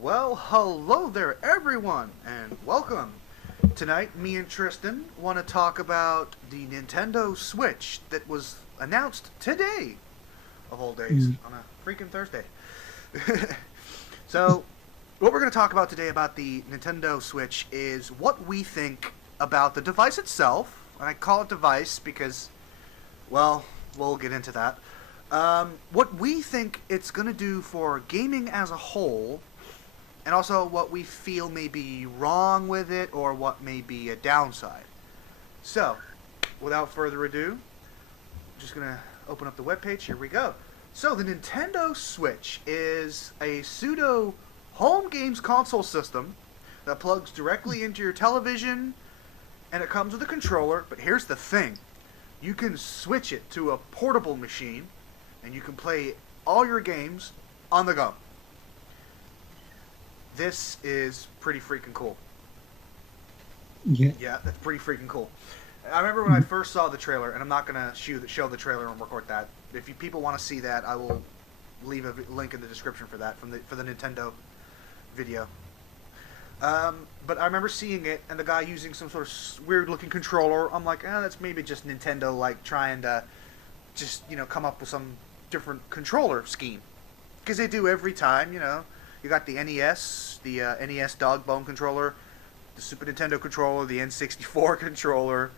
Well, hello there, everyone, and welcome. Tonight, me and Tristen want to talk about the Nintendo Switch that was announced today, of all days, on a freaking Thursday. So, what we're going to talk about today about the Nintendo Switch is what we think about the device itself. And I call it device because, well, we'll get into that. What we think it's going to do for gaming as a whole, and also what we feel may be wrong with it or what may be a downside. So, without further ado, I'm just going to open up the webpage. Here we go. So, the Nintendo Switch is a pseudo home games console system that plugs directly into your television, and it comes with a controller. But here's the thing. You can switch it to a portable machine, and you can play all your games on the go. This is pretty freaking cool. Yeah, that's pretty freaking cool. I remember when I first saw the trailer, and I'm not going to show the trailer and record that. If you people want to see that, I will leave a link in the description for that, for the Nintendo video. But I remember seeing it, and the guy using some sort of weird-looking controller. I'm like, that's maybe just Nintendo, like, trying to just, come up with some different controller scheme. Because they do every time, You got the NES, the NES dog bone controller, the Super Nintendo controller, the N64 controller,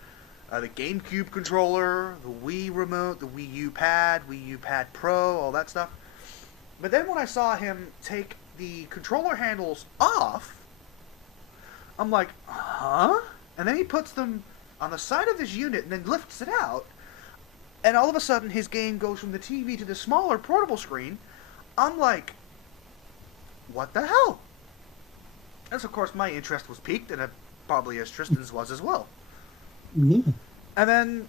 the GameCube controller, the Wii remote, the Wii U Pad Pro, all that stuff. But then when I saw him take the controller handles off, I'm like, huh? And then he puts them on the side of his unit and then lifts it out. And all of a sudden his game goes from the TV to the smaller portable screen. I'm like, what the hell? And of course my interest was piqued, and it probably as Tristan's was as well. Yeah. And then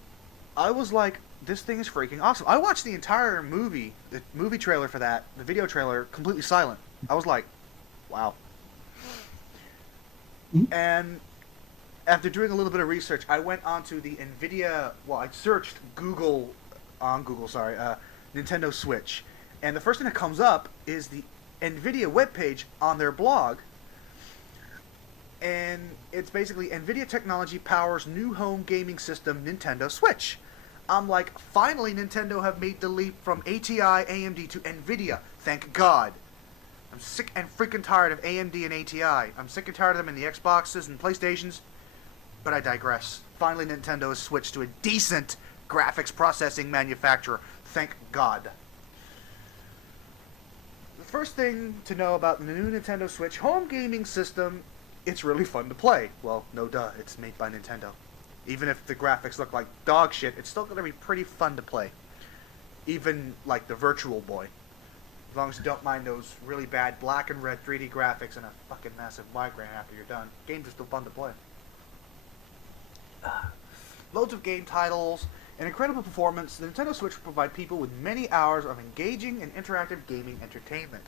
I was like, this thing is freaking awesome. I watched the entire movie, the movie trailer for that, the video trailer, completely silent. I was like, wow. And after doing a little bit of research, I went onto the NVIDIA, I searched Nintendo Switch. And the first thing that comes up is the NVIDIA webpage on their blog. And it's basically NVIDIA technology powers new home gaming system Nintendo Switch. I'm like, finally Nintendo have made the leap from ATI, AMD to NVIDIA. Thank God. I'm sick and freaking tired of AMD and ATI. I'm sick and tired of them in the Xboxes and PlayStations. But I digress. Finally Nintendo has switched to a decent graphics processing manufacturer. Thank God. The first thing to know about the new Nintendo Switch home gaming system, it's really fun to play. Well, no duh, it's made by Nintendo. Even if the graphics look like dog shit, it's still going to be pretty fun to play. Even like the Virtual Boy. As long as you don't mind those really bad black and red 3D graphics and a fucking massive migraine after you're done. Games are still fun to play. Loads of game titles, and incredible performance, the Nintendo Switch will provide people with many hours of engaging and interactive gaming entertainment.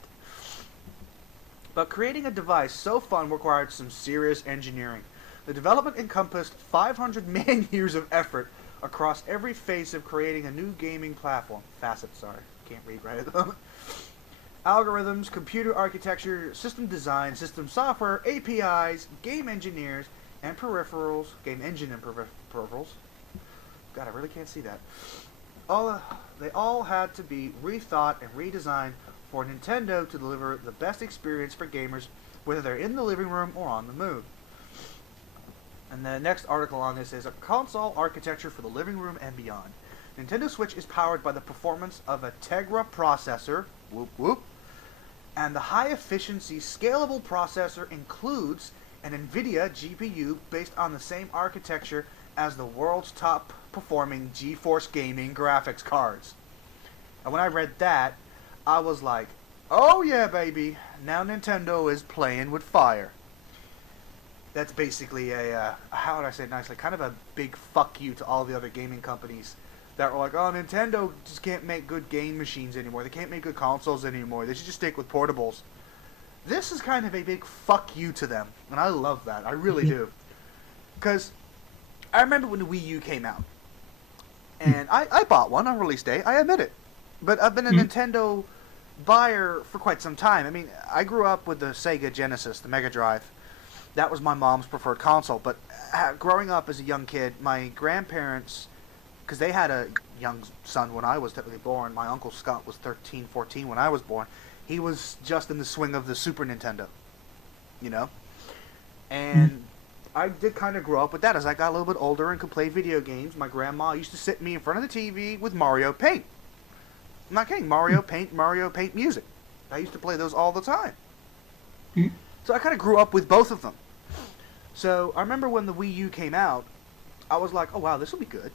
But creating a device so fun required some serious engineering. The development encompassed 500 man-years of effort across every phase of creating a new gaming platform. Can't read right at the moment. Algorithms, computer architecture, system design, system software, APIs, game engineers, and peripherals, game engine and peripherals. God, I really can't see that. They all had to be rethought and redesigned for Nintendo to deliver the best experience for gamers, whether they're in the living room or on the move. And the next article on this is a console architecture for the living room and beyond. Nintendo Switch is powered by the performance of a Tegra processor, whoop whoop, and the high-efficiency, scalable processor includes an NVIDIA GPU based on the same architecture as the world's top-performing GeForce gaming graphics cards. And when I read that, I was like, oh yeah, baby, now Nintendo is playing with fire. That's basically how would I say it nicely, kind of a big fuck you to all the other gaming companies that were like, oh, Nintendo just can't make good game machines anymore. They can't make good consoles anymore. They should just stick with portables. This is kind of a big fuck you to them, and I love that. I really do. Because I remember when the Wii U came out, and I bought one on release day, I admit it. But I've been a Nintendo buyer for quite some time. I mean, I grew up with the Sega Genesis, the Mega Drive. That was my mom's preferred console. But growing up as a young kid, my grandparents, because they had a young son when I was technically born. My uncle Scott was 13, 14 when I was born. He was just in the swing of the Super Nintendo, you know? And I did kind of grow up with that. As I got a little bit older and could play video games, my grandma used to sit me in front of the TV with Mario Paint. I'm not kidding. Mario Paint music. I used to play those all the time. So I kind of grew up with both of them. So I remember when the Wii U came out, I was like, oh wow, this will be good.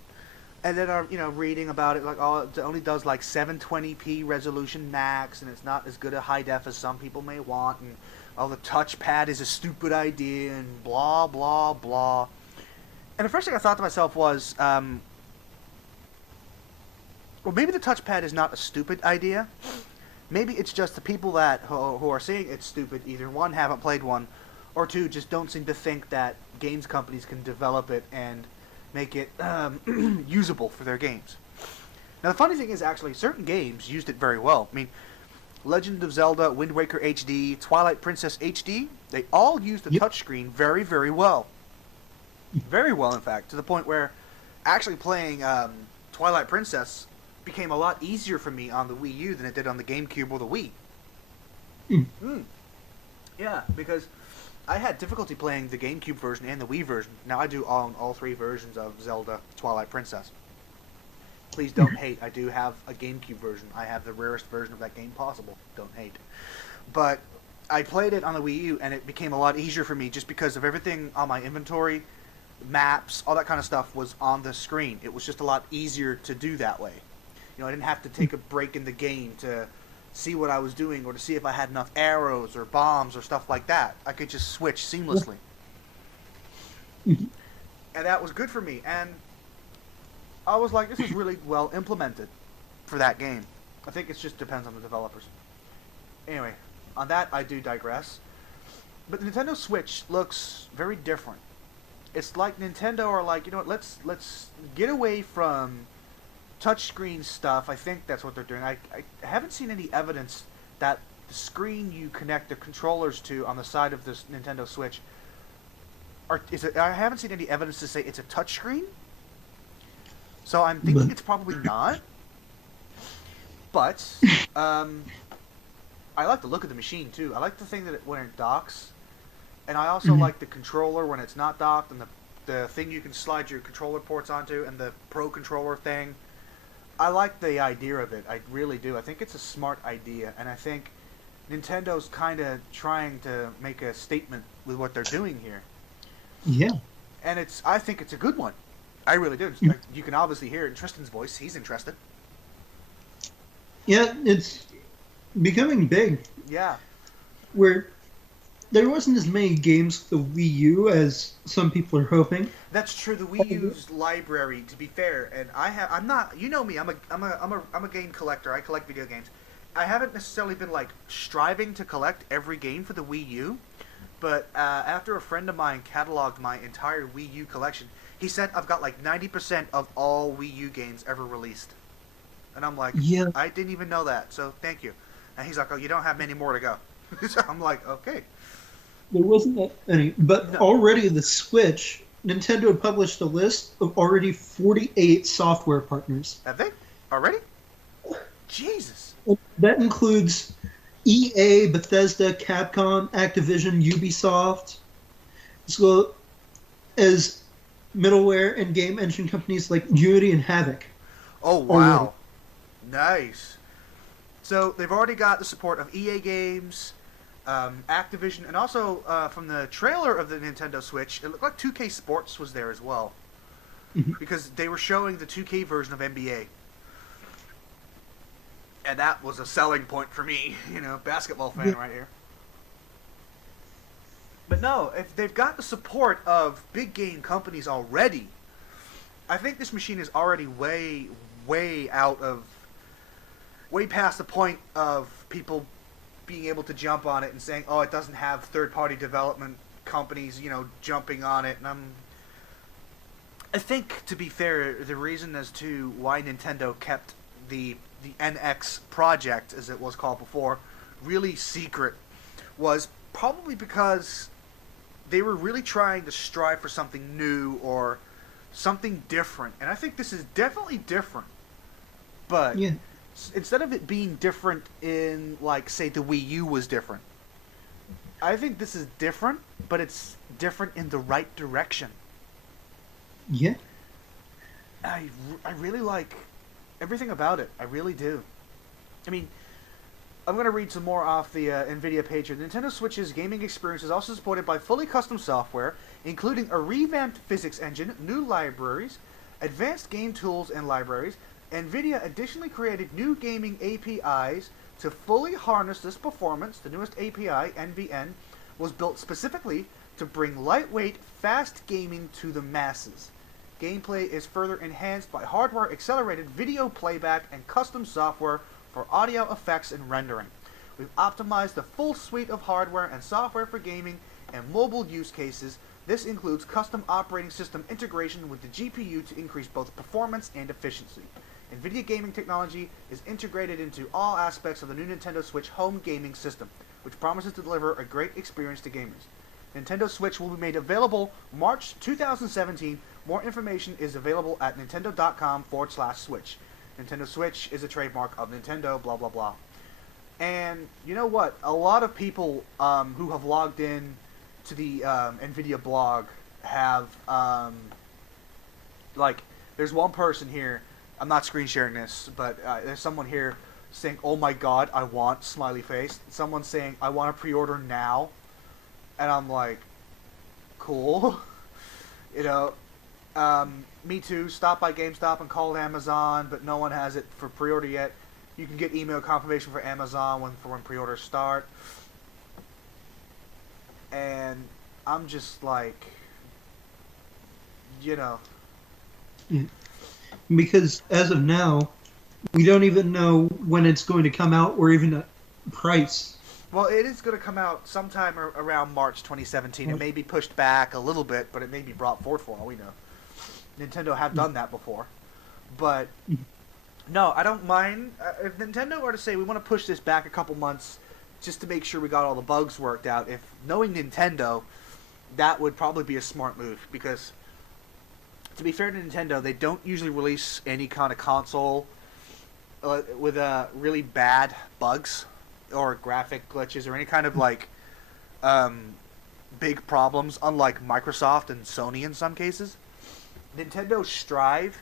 And then I'm, reading about it, like, oh, it only does like 720p resolution max, and it's not as good a high def as some people may want, and oh, the touchpad is a stupid idea, and blah, blah, blah. And the first thing I thought to myself was, well, maybe the touchpad is not a stupid idea. Maybe it's just the people that who are saying it's stupid, either one, haven't played one, or two, just don't seem to think that games companies can develop it and make it usable for their games. Now, the funny thing is, actually, certain games used it very well. I mean, Legend of Zelda, Wind Waker HD, Twilight Princess HD, they all used the touchscreen very, very well. Very well, in fact, to the point where actually playing Twilight Princess became a lot easier for me on the Wii U than it did on the GameCube or the Wii. Yeah, because I had difficulty playing the GameCube version and the Wii version. Now I do all three versions of Zelda Twilight Princess. Please don't hate. I do have a GameCube version. I have the rarest version of that game possible. Don't hate. But I played it on the Wii U, and it became a lot easier for me just because of everything on my inventory, maps, all that kind of stuff was on the screen. It was just a lot easier to do that way. I didn't have to take a break in the game to see what I was doing or to see if I had enough arrows or bombs or stuff like that. I could just switch seamlessly. And that was good for me. And I was like, this is really well implemented for that game. I think it just depends on the developers. Anyway, on that I do digress. But the Nintendo Switch looks very different. It's like Nintendo are like, let's get away from touchscreen stuff. I think that's what they're doing. I haven't seen any evidence that the screen you connect the controllers to on the side of this Nintendo Switch I haven't seen any evidence to say it's a touchscreen. So I'm thinking it's probably not. But I like the look of the machine too. I like the thing that when it docks, and I also like the controller when it's not docked, and the thing you can slide your controller ports onto, and the Pro Controller thing. I like the idea of it. I really do. I think it's a smart idea, and I think Nintendo's kind of trying to make a statement with what they're doing here. Yeah. And I think it's a good one. I really do. You can obviously hear it in Tristan's voice. He's interested. Yeah, it's becoming big. Yeah. Where there wasn't as many games for the Wii U as some people are hoping. That's true. The Wii U's library, to be fair, and I'm not. You know me. I'm a game collector. I collect video games. I haven't necessarily been like striving to collect every game for the Wii U, but after a friend of mine cataloged my entire Wii U collection, he said I've got like 90% of all Wii U games ever released, and I'm like, yeah, I didn't even know that. So thank you. And he's like, oh, you don't have many more to go. So I'm like, okay. There wasn't that many, but already the Switch, Nintendo had published a list of already 48 software partners. Have they? Already? Jesus. That includes EA, Bethesda, Capcom, Activision, Ubisoft, as well as middleware and game engine companies like Unity and Havoc. Oh, wow. Nice. So they've already got the support of EA games, Activision, and also from the trailer of the Nintendo Switch, it looked like 2K Sports was there as well. Because they were showing the 2K version of NBA. And that was a selling point for me, basketball fan right here. But no, if they've got the support of big game companies already, I think this machine is already way past the point of people being able to jump on it and saying, oh, it doesn't have third-party development companies, jumping on it. And I think, to be fair, the reason as to why Nintendo kept the the NX project, as it was called before, really secret was probably because they were really trying to strive for something new or something different. And I think this is definitely different. But Yeah. instead of it being different in, like, say, the Wii U was different, I think this is different, but it's different in the right direction. Yeah. I really like everything about it. I really do. I mean, I'm going to read some more off the NVIDIA page here. Nintendo Switch's gaming experience is also supported by fully custom software, including a revamped physics engine, new libraries, advanced game tools and libraries. NVIDIA additionally created new gaming APIs to fully harness this performance. The newest API, NVN, was built specifically to bring lightweight, fast gaming to the masses. Gameplay is further enhanced by hardware-accelerated video playback and custom software for audio effects and rendering. We've optimized the full suite of hardware and software for gaming and mobile use cases. This includes custom operating system integration with the GPU to increase both performance and efficiency. NVIDIA gaming technology is integrated into all aspects of the new Nintendo Switch home gaming system, which promises to deliver a great experience to gamers. Nintendo Switch will be made available March 2017. More information is available at nintendo.com/Switch. Nintendo Switch is a trademark of Nintendo, blah, blah, blah. And you know what? A lot of people who have logged in to the NVIDIA blog have, there's one person here, I'm not screen sharing this, but there's someone here saying, "Oh my god, I want," smiley face. Someone saying, "I want to pre-order now." And I'm like, cool. you know, me too. Stop by GameStop and called Amazon, but no one has it for pre-order yet. You can get email confirmation for Amazon when pre-orders start. And I'm just like, Yeah. Because as of now, we don't even know when it's going to come out or even a price. well, it is going to come out sometime around March 2017. It may be pushed back a little bit, but it may be brought forth for all we know. Nintendo have done that before. But, no, I don't mind. If Nintendo were to say, we want to push this back a couple months just to make sure we got all the bugs worked out, if knowing Nintendo, that would probably be a smart move. Because, to be fair to Nintendo, they don't usually release any kind of console with really bad bugs or graphic glitches or any kind of big problems, unlike Microsoft and Sony in some cases. Nintendo strive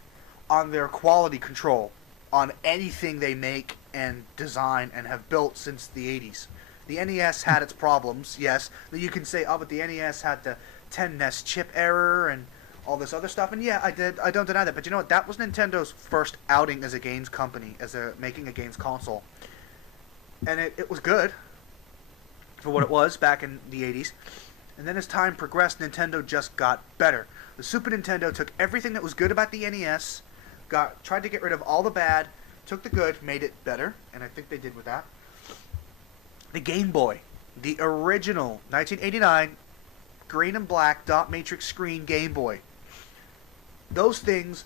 on their quality control on anything they make and design and have built since the 80s. The NES had its problems, yes. You can say, oh, but the NES had the 10NES chip error and all this other stuff, and yeah, I don't deny that, but you know what, that was Nintendo's first outing as a games company, making a games console. And it was good for what it was back in the 80s. And then as time progressed, Nintendo just got better. The Super Nintendo took everything that was good about the NES, tried to get rid of all the bad, took the good, made it better, and I think they did with that. The Game Boy, the original 1989 green and black dot matrix screen Game Boy. Those things,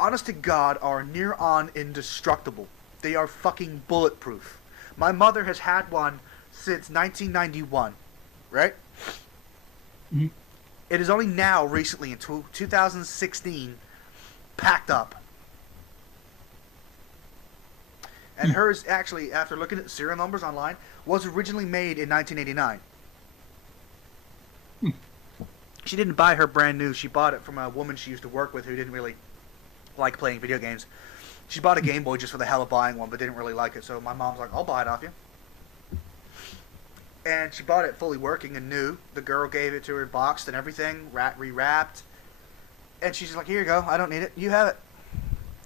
honest to God, are near on indestructible. They are fucking bulletproof. My mother has had one since 1991, right? Mm-hmm. It is only now, recently, in 2016, packed up. And hers, actually, after looking at the serial numbers online, was originally made in 1989. She didn't buy her brand new. She bought it from a woman she used to work with who didn't really like playing video games. She bought a Game Boy just for the hell of buying one, but didn't really like it. So my mom's like, I'll buy it off you. And she bought it fully working and new. The girl gave it to her boxed and everything, rewrapped. And she's just like, here you go. I don't need it. You have it.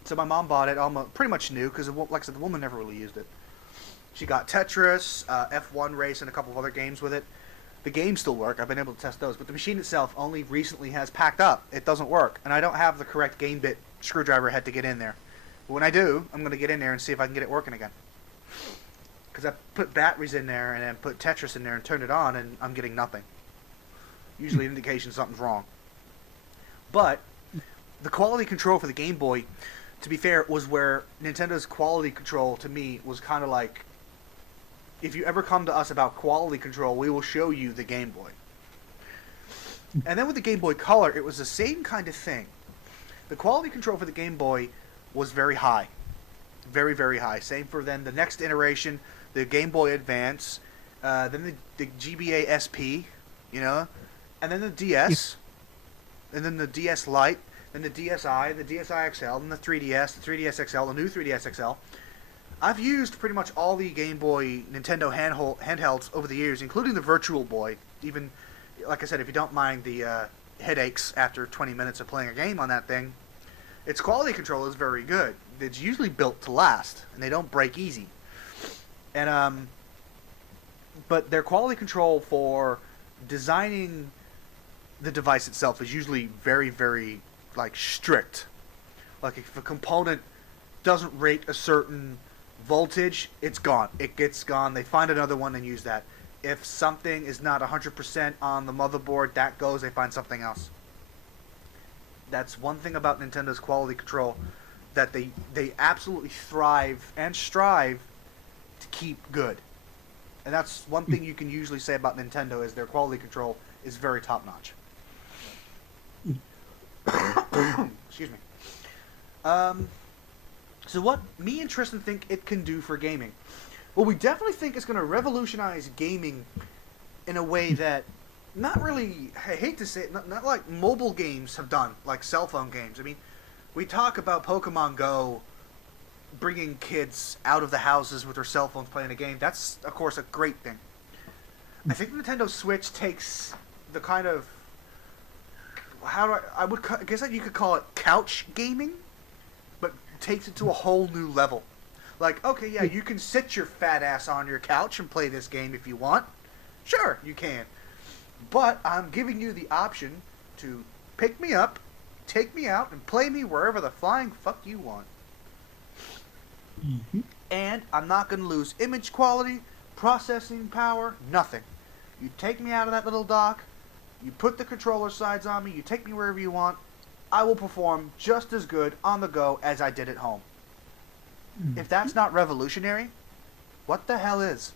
So my mom bought it almost pretty much new because, like I said, the woman never really used it. She got Tetris, F1 Race, and a couple of other games with it. The games still work. I've been able to test those. But the machine itself only recently has packed up. It doesn't work. And I don't have the correct game bit screwdriver head to get in there. But when I do, I'm going to get in there and see if I can get it working again. Because I put batteries in there and then put Tetris in there and turned it on, and I'm getting nothing. Usually an indication something's wrong. But the quality control for the Game Boy to be fair, was where Nintendo's quality control to me was kind of like, if you ever come to us about quality control, we will show you the Game Boy. And then with the Game Boy Color, it was the same kind of thing. The quality control for the Game Boy was very high. Very, very high. Same for then the next iteration, the Game Boy Advance, then the GBA SP, you know, and then the DS, and then the DS Lite, then the DSi, the DSi XL, and the 3DS, the 3DS XL, the new 3DS XL. I've used pretty much all the Game Boy Nintendo handhelds over the years, including the Virtual Boy. Even, like I said, if you don't mind the headaches after 20 minutes of playing a game on that thing, its quality control is very good. It's usually built to last, and they don't break easy. And but their quality control for designing the device itself is usually very, very like strict. Like if a component doesn't rate a certain voltage, it's gone. It gets gone. They find another one and use that. If something is not 100% on the motherboard, that goes. They find something else. That's one thing about Nintendo's quality control, that they absolutely thrive and strive to keep good. And that's one thing you can usually say about Nintendo, is their quality control is very top notch. Excuse me. So what me and Tristen think it can do for gaming? Well, we definitely think it's going to revolutionize gaming in a way that not really, I hate to say it, not like mobile games have done, like cell phone games. I mean, we talk about Pokemon Go bringing kids out of the houses with their cell phones playing a game. That's, of course, a great thing. I think the Nintendo Switch takes the kind of, I guess that you could call it couch gaming, but takes it to a whole new level. Like, okay, yeah, you can sit your fat ass on your couch and play this game if you want. Sure, you can. But I'm giving you the option to pick me up, take me out, and play me wherever the flying fuck you want. Mm-hmm. And I'm not going to lose image quality, processing power, nothing. You take me out of that little dock, you put the controller sides on me, you take me wherever you want, I will perform just as good on the go as I did at home. If that's not revolutionary, what the hell is?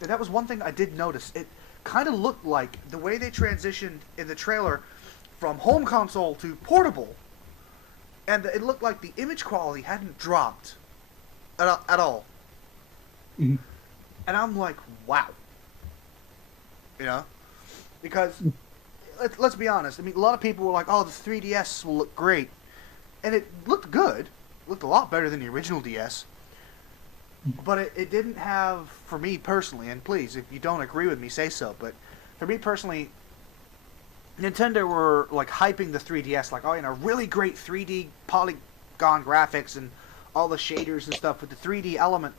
And that was one thing I did notice. It kind of looked like the way they transitioned in the trailer from home console to portable, and it looked like the image quality hadn't dropped at all. Mm-hmm. And I'm like, wow. You know? Because, let's be honest, I mean, a lot of people were like, oh, the 3DS will look great. And it looked good. It looked a lot better than the original DS. But it didn't have, for me personally, and please, if you don't agree with me, say so, but for me personally, Nintendo were like hyping the 3DS, like, oh, you know, really great 3D polygon graphics and all the shaders and stuff with the 3D element.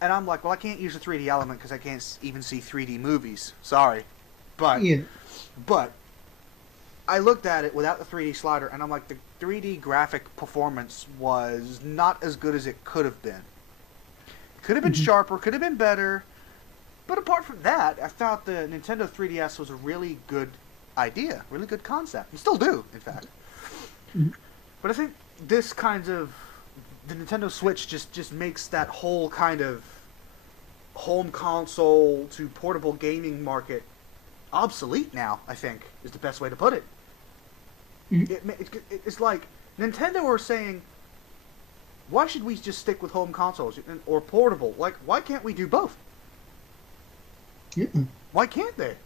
And I'm like, well, I can't use the 3D element because I can't even see 3D movies. Sorry. But I looked at it without the 3D slider, and I'm like, the 3D graphic performance was not as good as it could have been. Could have been sharper, could have been better. But apart from that, I thought the Nintendo 3DS was a really good idea, really good concept. And still do, in fact. But I think this kind of, the Nintendo Switch just makes that whole kind of home console to portable gaming market obsolete now, I think, is the best way to put it. It's like Nintendo are saying, why should we just stick with home consoles or portable? Like, why can't we do both? Yeah. Why can't they?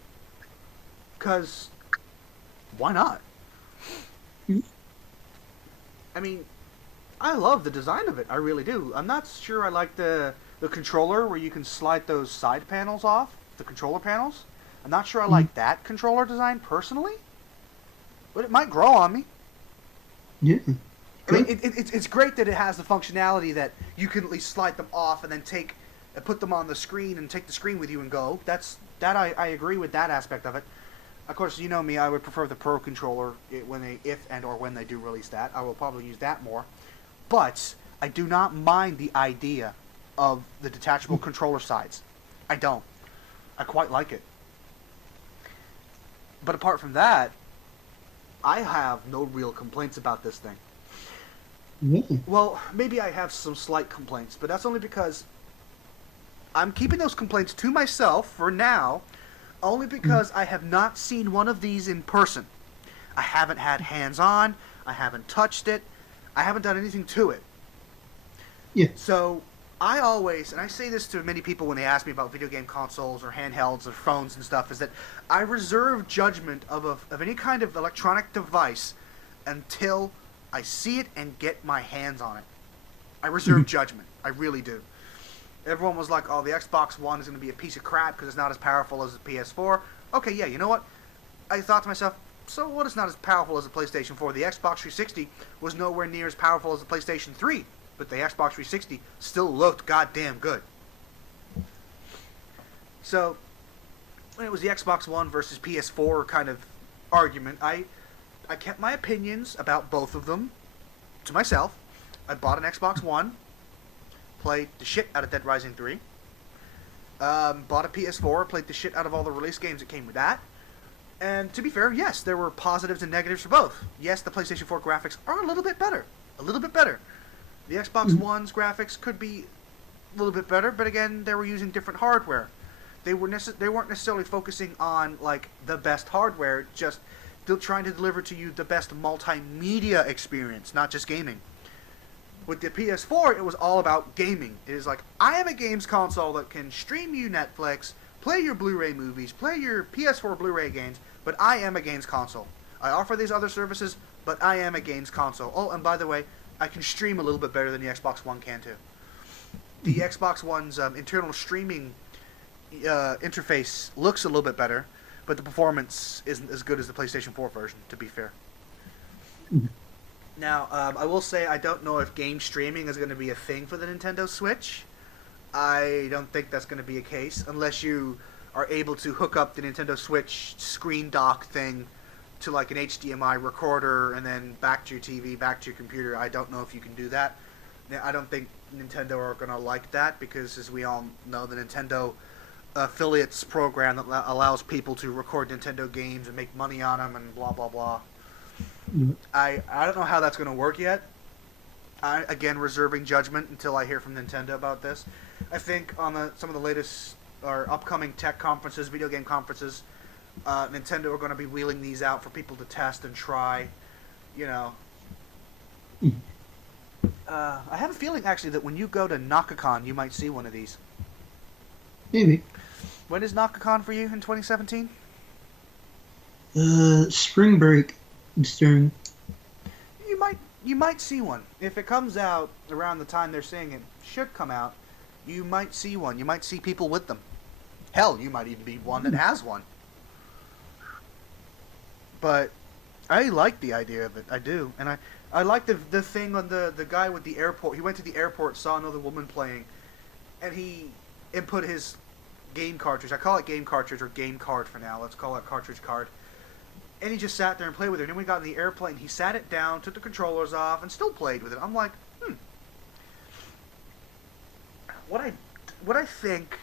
Because, why not? I mean, I love the design of it. I really do. I'm not sure I like the controller where you can slide those side panels off, the controller panels. I'm not sure I like that controller design personally, but it might grow on me. Yeah. I mean, it's great that it has the functionality that you can at least slide them off and then put them on the screen and take the screen with you and go. I agree with that aspect of it. Of course, you know me, I would prefer the Pro controller when they do release that. I will probably use that more. But I do not mind the idea of the detachable controller sides. I don't. I quite like it. But apart from that, I have no real complaints about this thing. Really? Well, maybe I have some slight complaints, but that's only because I'm keeping those complaints to myself for now, only because I have not seen one of these in person. I haven't had hands-on, I haven't touched it, I haven't done anything to it. Yeah. So, I always, and I say this to many people when they ask me about video game consoles or handhelds or phones and stuff, is that I reserve judgment of any kind of electronic device until I see it and get my hands on it. I reserve judgment. I really do. Everyone was like, oh, the Xbox One is going to be a piece of crap because it's not as powerful as the PS4. Okay, yeah, you know what? I thought to myself, so what is not as powerful as the PlayStation 4? The Xbox 360 was nowhere near as powerful as the PlayStation 3, but the Xbox 360 still looked goddamn good. So, when it was the Xbox One versus PS4 kind of argument, I kept my opinions about both of them to myself. I bought an Xbox One, played the shit out of Dead Rising 3, bought a PS4, played the shit out of all the release games that came with that. And to be fair, yes, there were positives and negatives for both. Yes, the PlayStation 4 graphics are a little bit better. A little bit better. The Xbox One's graphics could be a little bit better, but again, they were using different hardware. They weren't necessarily focusing on like the best hardware, just trying to deliver to you the best multimedia experience, not just gaming. With the PS4, it was all about gaming. It is like, I am a games console that can stream you Netflix, play your Blu-ray movies, play your PS4 Blu-ray games, but I am a games console. I offer these other services, but I am a games console. Oh, and by the way, I can stream a little bit better than the Xbox One can too. The Xbox One's internal streaming interface looks a little bit better, but the performance isn't as good as the PlayStation 4 version, to be fair. Now, I will say I don't know if game streaming is going to be a thing for the Nintendo Switch. I don't think that's going to be a case, unless you are able to hook up the Nintendo Switch screen dock thing to like an HDMI recorder and then back to your TV, back to your computer. I don't know if you can do that. I don't think Nintendo are going to like that because, as we all know, the Nintendo affiliates program that allows people to record Nintendo games and make money on them and blah, blah, blah. I don't know how that's going to work yet. Again, reserving judgment until I hear from Nintendo about this. I think on some of the latest or upcoming tech conferences, video game conferences, Nintendo are going to be wheeling these out for people to test and try. You know. I have a feeling, actually, that when you go to NakaCon, you might see one of these. Maybe. When is NakaCon for you in 2017? Spring break. It's during. You might see one. If it comes out around the time they're saying it should come out, you might see one. You might see people with them. Hell, you might even be one that has one. But I like the idea of it. I do. And I like the thing on the guy with the airport. He went to the airport, saw another woman playing, and he input his game cartridge. I call it game cartridge or game card for now. Let's call it cartridge card. And he just sat there and played with it. And then when we got in the airplane, he sat it down, took the controllers off, and still played with it. I'm like, What I think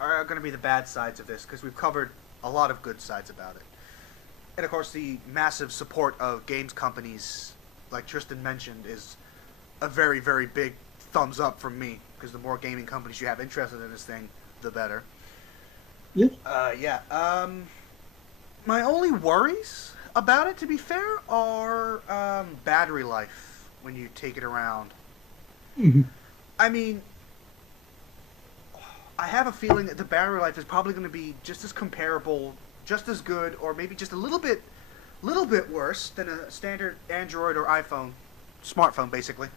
are going to be the bad sides of this, because we've covered a lot of good sides about it. And of course, the massive support of games companies, like Tristen mentioned, is a very, very big thumbs up from me. Because the more gaming companies you have interested in this thing, the better. Yeah. My only worries about it, to be fair, are battery life when you take it around. Mm-hmm. I mean, I have a feeling that the battery life is probably going to be just as comparable, just as good, or maybe just a little bit worse than a standard Android or iPhone, smartphone, basically.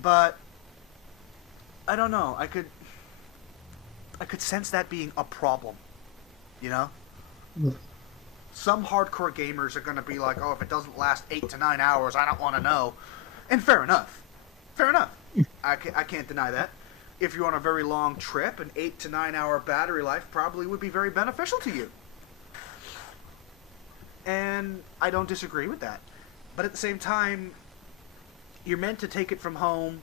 But I don't know. I could sense that being a problem. You know? Yeah. Some hardcore gamers are going to be like, oh, if it doesn't last 8 to 9 hours, I don't want to know. And fair enough. Fair enough. I can't deny that. If you're on a very long trip, an 8 to 9 hour battery life probably would be very beneficial to you. And I don't disagree with that. But at the same time, you're meant to take it from home,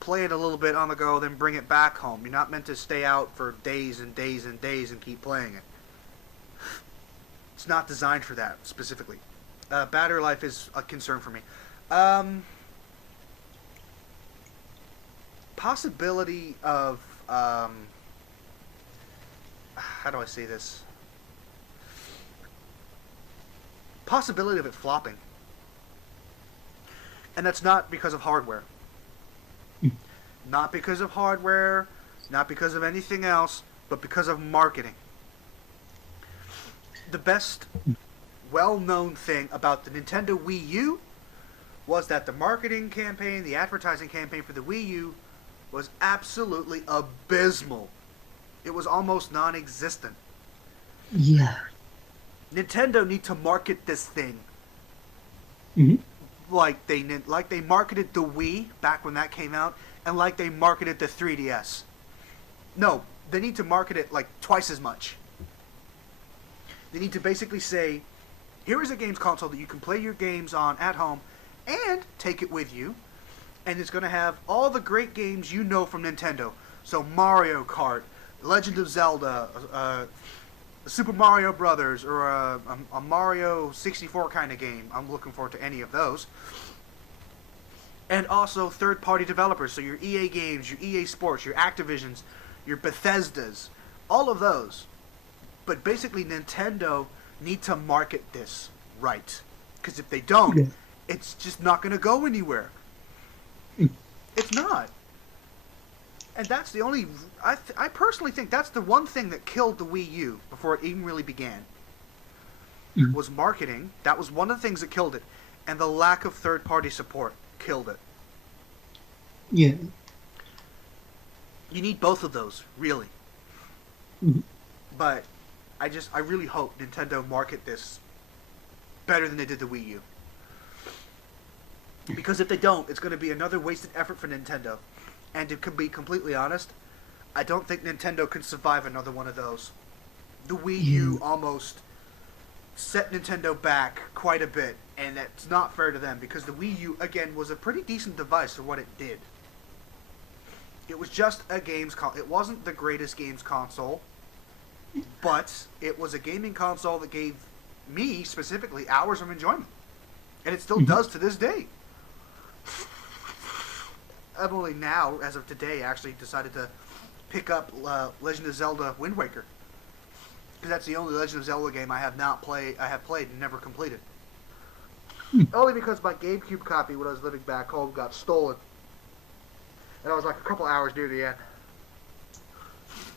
play it a little bit on the go, then bring it back home. You're not meant to stay out for days and days and days and keep playing it. It's not designed for that, specifically. Battery life is a concern for me. Um, Possibility of how do I say this? Possibility of it flopping, and that's not because of hardware. Not because of hardware, not because of anything else, but because of marketing. The best well-known thing about the Nintendo Wii U was that the marketing campaign, the advertising campaign for the Wii U was absolutely abysmal. It was almost non-existent. Yeah. Nintendo need to market this thing Mm-hmm. like they marketed the Wii back when that came out, and like they marketed the 3DS. No, they need to market it like twice as much. They need to basically say, here is a games console that you can play your games on at home and take it with you, and it's going to have all the great games you know from Nintendo. So Mario Kart, Legend of Zelda, Super Mario Brothers, or a Mario 64 kind of game. I'm looking forward to any of those. And also third-party developers, so your EA games, your EA Sports, your Activisions, your Bethesdas, all of those. But basically Nintendo need to market this right. Because if they don't, Yeah. it's just not going to go anywhere. It's not. And that's the only... I personally think that's the one thing that killed the Wii U before it even really began. Was marketing. That was one of the things that killed it. And the lack of third-party support killed it. Yeah. You need both of those, really. Mhm. But I really hope Nintendo market this better than they did the Wii U. Because if they don't, it's going to be another wasted effort for Nintendo. And to be completely honest, I don't think Nintendo can survive another one of those. The Wii U almost set Nintendo back quite a bit, and that's not fair to them, because the Wii U, again, was a pretty decent device for what it did. It was just a games console. It wasn't the greatest games console, but it was a gaming console that gave me, specifically, hours of enjoyment. And it still does to this day. I've only now, as of today, actually decided to pick up Legend of Zelda Wind Waker. Because that's the only Legend of Zelda game I have played and never completed. Only because my GameCube copy, when I was living back home, got stolen. And I was like a couple hours near the end.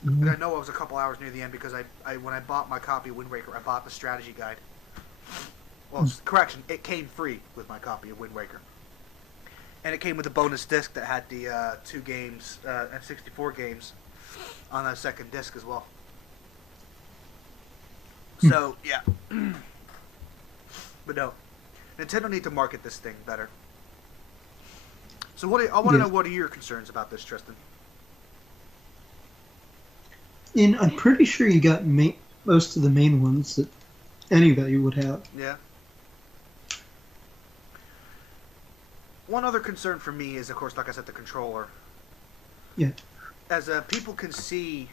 And I know I was a couple hours near the end because I when I bought my copy of Wind Waker, I bought the strategy guide. Well, correction, it came free with my copy of Wind Waker. And it came with a bonus disc that had the 2 games, N64 games, on a second disc as well. So, yeah. But no. Nintendo need to market this thing better. So I want to know, what are your concerns about this, Tristen? And I'm pretty sure you got most of the main ones that anybody would have. Yeah. One other concern for me is, of course, like I said, the controller. Yeah. As people can see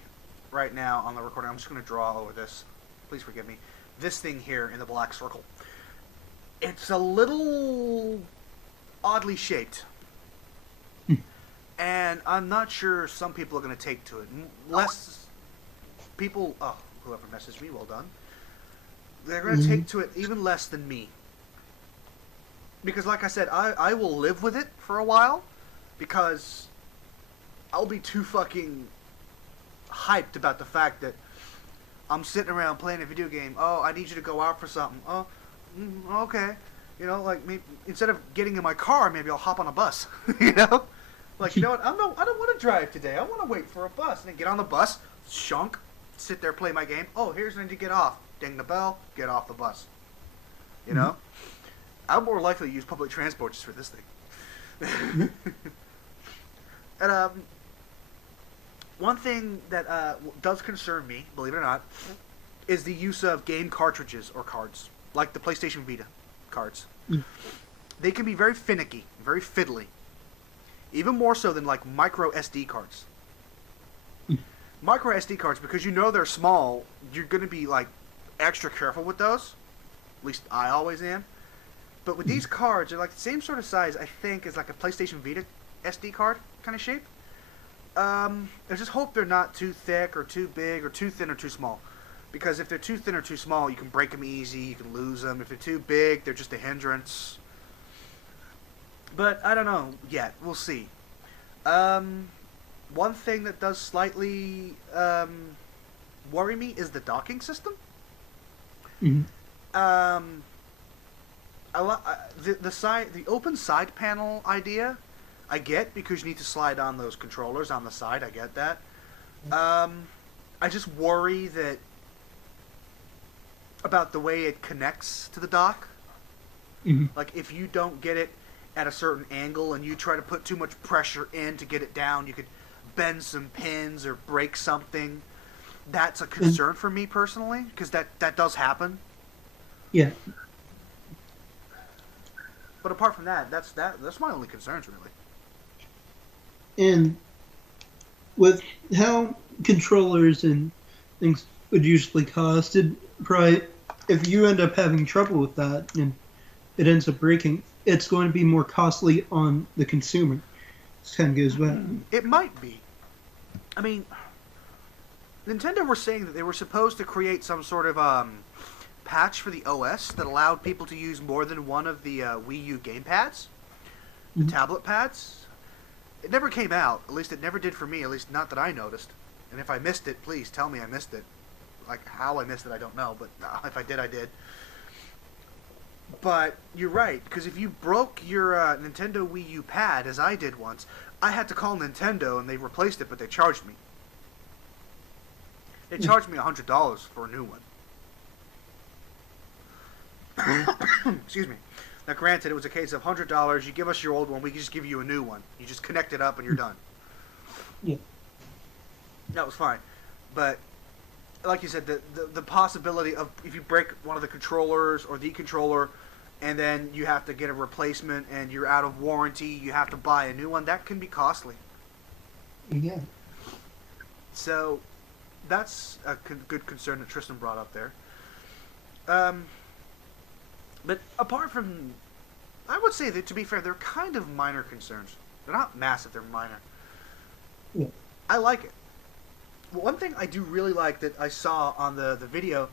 right now on the recording, I'm just going to draw over this. Please forgive me. This thing here in the black circle. It's a little oddly shaped. And I'm not sure some people are going to take to it. Less people... Oh, whoever messaged me, well done. They're going to take to it even less than me. Because, like I said, I will live with it for a while. Because I'll be too fucking hyped about the fact that I'm sitting around playing a video game. Oh, I need you to go out for something. Oh, okay. You know, like, maybe, instead of getting in my car, maybe I'll hop on a bus. You know? Like, you know what? I don't want to drive today. I want to wait for a bus. And then get on the bus, shunk, sit there, play my game. Oh, here's when to get off. Ding the bell, get off the bus. You know? I'm more likely to use public transport just for this thing. And one thing that does concern me, believe it or not, is the use of game cartridges or cards, like the PlayStation Vita cards. They can be very finicky, very fiddly, even more so than like micro SD cards. Micro SD cards, because you know they're small, you're going to be like extra careful with those. At least I always am. But with these cards, they're like the same sort of size, I think, as like a PlayStation Vita SD card kind of shape. I just hope they're not too thick or too big or too thin or too small. Because if they're too thin or too small, you can break them easy, you can lose them. If they're too big, they're just a hindrance. But I don't know yet. We'll see. One thing that does slightly worry me is the docking system. Mm-hmm. The open side panel idea, I get, because you need to slide on those controllers on the side. I get that. I just worry about the way it connects to the dock. Mm-hmm. Like if you don't get it at a certain angle and you try to put too much pressure in to get it down, you could bend some pins or break something. That's a concern for me personally, because that does happen. Yeah. But apart from that, that's my only concerns really. And with how controllers and things would usually cost, it probably, if you end up having trouble with that and it ends up breaking, it's going to be more costly on the consumer. This kind of goes back. It might be. I mean, Nintendo were saying that they were supposed to create some sort of patch for the OS that allowed people to use more than one of the Wii U gamepads, the tablet pads. It never came out. At least it never did for me. At least not that I noticed. And if I missed it, please tell me I missed it. Like how I missed it, I don't know. But if I did, I did. But you're right, because if you broke your Nintendo Wii U pad, as I did once, I had to call Nintendo and they replaced it, but they charged me. They charged me $100 for a new one. Excuse me. Now, granted, it was a case of $100. You give us your old one, we can just give you a new one. You just connect it up and you're done. Yeah. That was fine. But, like you said, the possibility of if you break one of the controllers or the controller, and then you have to get a replacement and you're out of warranty, you have to buy a new one, that can be costly. Yeah. So, that's a good concern that Tristen brought up there. But apart from, I would say that, to be fair, they're kind of minor concerns. They're not massive, they're minor. Yeah. I like it. Well, one thing I do really like that I saw on the video,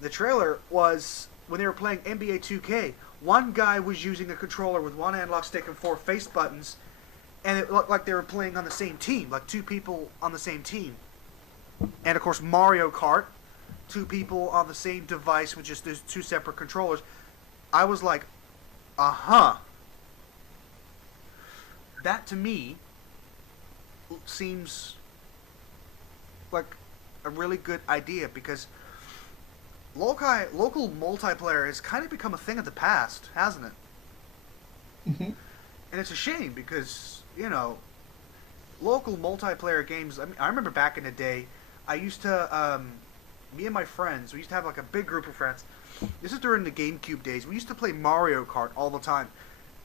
the trailer, was when they were playing NBA 2K, one guy was using a controller with one analog stick and 4 face buttons, and it looked like they were playing on the same team, like 2 people on the same team. And, of course, Mario Kart, 2 people on the same device with just those 2 separate controllers. I was like, uh-huh. That, to me, seems like a really good idea, because local multiplayer has kind of become a thing of the past, hasn't it? Mm-hmm. And it's a shame, because, you know, local multiplayer games, I mean, I remember back in the day, I used to, me and my friends, we used to have like a big group of friends. This is during the GameCube days. We used to play Mario Kart all the time.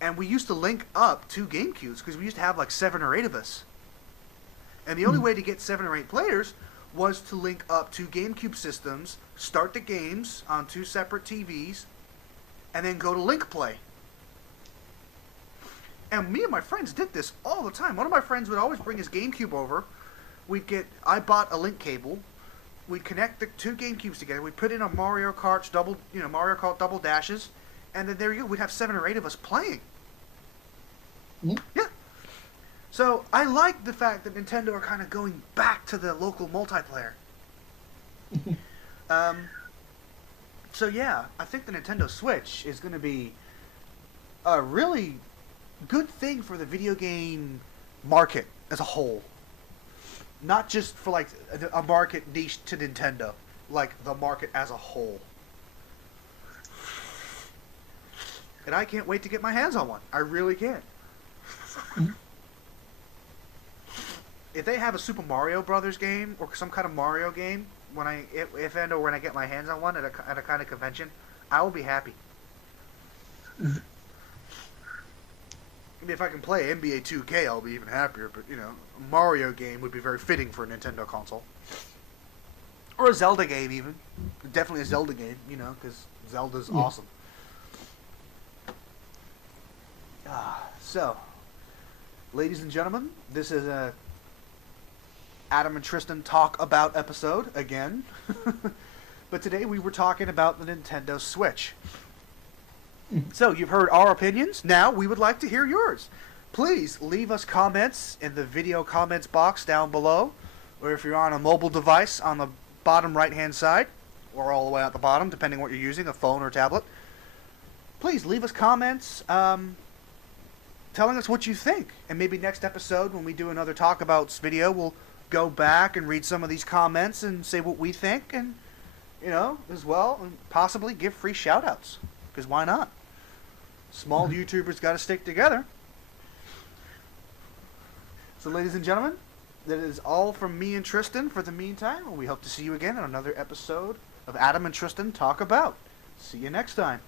And we used to link up 2 GameCubes, because we used to have like 7 or 8 of us. And the only way to get 7 or 8 players was to link up 2 GameCube systems, start the games on 2 separate TVs, and then go to link play. And me and my friends did this all the time. One of my friends would always bring his GameCube over. I bought a link cable. We'd connect the 2 GameCubes together. We'd put in a Mario Kart double dashes, and then there you go. We'd have 7 or 8 of us playing. Yeah. Yeah. So I like the fact that Nintendo are kind of going back to the local multiplayer. So yeah, I think the Nintendo Switch is going to be a really good thing for the video game market as a whole. Not just for like a market niche to Nintendo, like the market as a whole. And I can't wait to get my hands on one. I really can. If they have a Super Mario Brothers game or some kind of Mario game, when I get my hands on one at a kind of convention, I will be happy. I mean, if I can play NBA 2K, I'll be even happier. But, you know, a Mario game would be very fitting for a Nintendo console. Or a Zelda game, even. Definitely a Zelda game, you know, because Zelda's awesome. So, ladies and gentlemen, this is a Adam and Tristen talk about episode again. But today we were talking about the Nintendo Switch. So, you've heard our opinions. Now, we would like to hear yours. Please leave us comments in the video comments box down below, or if you're on a mobile device on the bottom right-hand side, or all the way at the bottom, depending on what you're using, a phone or tablet. Please leave us comments telling us what you think. And maybe next episode, when we do another Talk Abouts video, we'll go back and read some of these comments and say what we think, and, you know, as well, and possibly give free shout-outs. Because why not? Small YouTubers got to stick together. So, ladies and gentlemen, that is all from me and Tristen for the meantime. And we hope to see you again on another episode of Adam and Tristen Talk About. See you next time.